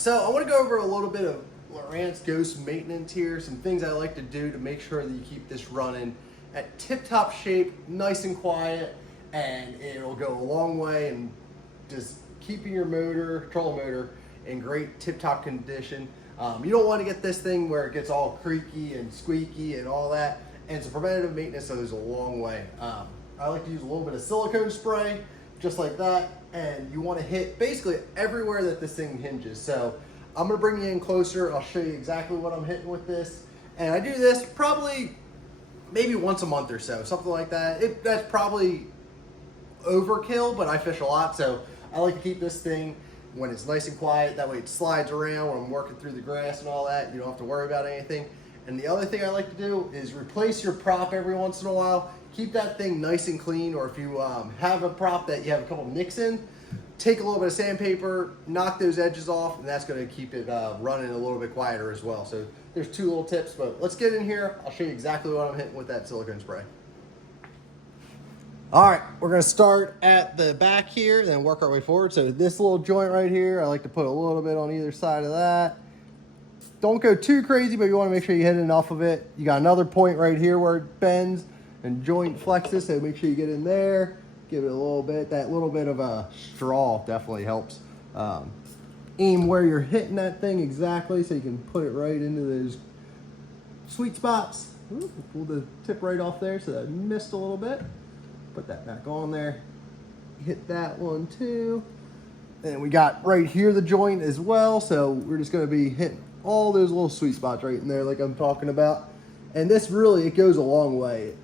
so I want to go over a little bit of Lowrance Ghost maintenance here, some things I like to do to make sure that you keep this running at tip-top shape, nice and quiet, and it'll go a long way in just keeping your motor, trolling motor, in great tip-top condition. You don't want to get this thing where it gets all creaky and squeaky and all that, and it's a preventative maintenance, so there's a long way. I like to use a little bit of silicone spray, just like that, and you want to hit basically everywhere that this thing hinges. So I'm going to bring you in closer. I'll show you exactly what I'm hitting with this, and I do this probably maybe once a month or so, something like that. That's probably overkill, but I fish a lot, so I like to keep this thing when it's nice and quiet. That way it slides around when I'm working through the grass and all that. You don't have to worry about anything. And the other thing I like to do is replace your prop every once in a while. Keep that thing nice and clean, or if you have a prop that you have a couple nicks in, take a little bit of sandpaper, knock those edges off, and that's going to keep it running a little bit quieter as well. So there's two little tips, but let's get in here. I'll show you exactly what I'm hitting with that silicone spray. All right, we're going to start at the back here and then work our way forward. So this little joint right here, I like to put a little bit on either side of that. Don't go too crazy, but you want to make sure you hit enough of it. You got another point right here where it bends and joint flexes, so make sure you get in there. Give it a little bit. That little bit of a straw definitely helps. Aim where you're hitting that thing exactly, so you can put it right into those sweet spots. Ooh, pull the tip right off there, so that missed a little bit. Put that back on there. Hit that one too. And we got right here the joint as well, so we're just going to be hitting all those little sweet spots right in there like I'm talking about. And this really, it goes a long way.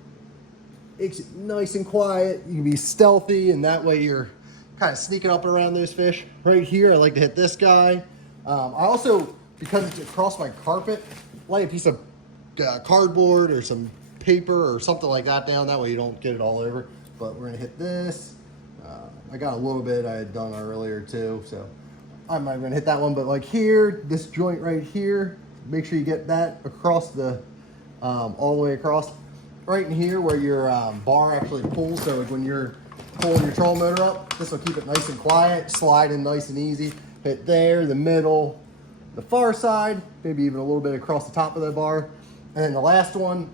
It's nice and quiet. You can be stealthy, and that way you're kind of sneaking up and around those fish. Right here, I like to hit this guy. I also, because it's across my carpet, lay a piece of cardboard or some paper or something like that down. That way you don't get it all over. But we're gonna hit this. I got a little bit I had done earlier too, so I'm not gonna hit that one. But like here, this joint right here, make sure you get that across the, all the way across. Right in here where your bar actually pulls, so when you're pulling your trolling motor up, this will keep it nice and quiet, slide in nice and easy. Hit there, the middle, the far side, maybe even a little bit across the top of the bar. And then the last one,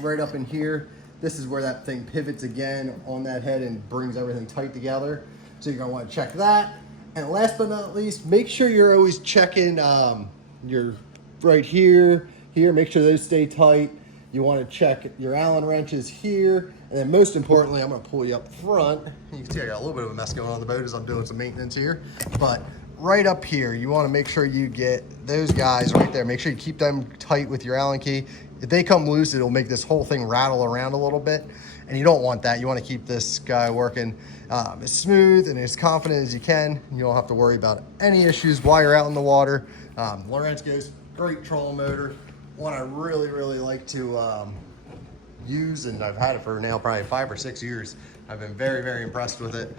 right up in here, this is where that thing pivots again on that head and brings everything tight together. So you're gonna wanna check that. And last but not least, make sure you're always checking your right here, make sure those stay tight. You want to check your Allen wrenches here, and then most importantly, I'm going to pull you up front. You can see I got a little bit of a mess going on the boat as I'm doing some maintenance here, but right up here, you want to make sure you get those guys right there. Make sure you keep them tight with your Allen key. If they come loose, it'll make this whole thing rattle around a little bit, and you don't want that. You want to keep this guy working as smooth and as confident as you can. You don't have to worry about any issues while you're out in the water. Lowrance Ghost, great trolling motor. One I really, really like to use, and I've had it for now probably 5 or 6 years. I've been very, very impressed with it.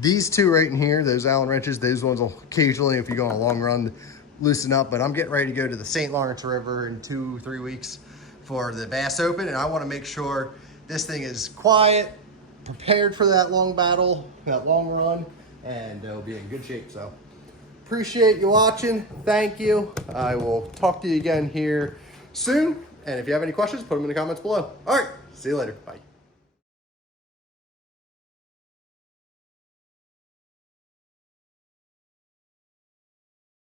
These two right in here, those Allen wrenches, those ones will occasionally, if you go on a long run, loosen up, but I'm getting ready to go to the St. Lawrence River in 2-3 weeks for the Bass Open, and I want to make sure this thing is quiet, prepared for that long battle, that long run, and it'll be in good shape. So appreciate you watching. Thank you. I will talk to you again here soon. And if you have any questions, put them in the comments below. All right, see you later. Bye.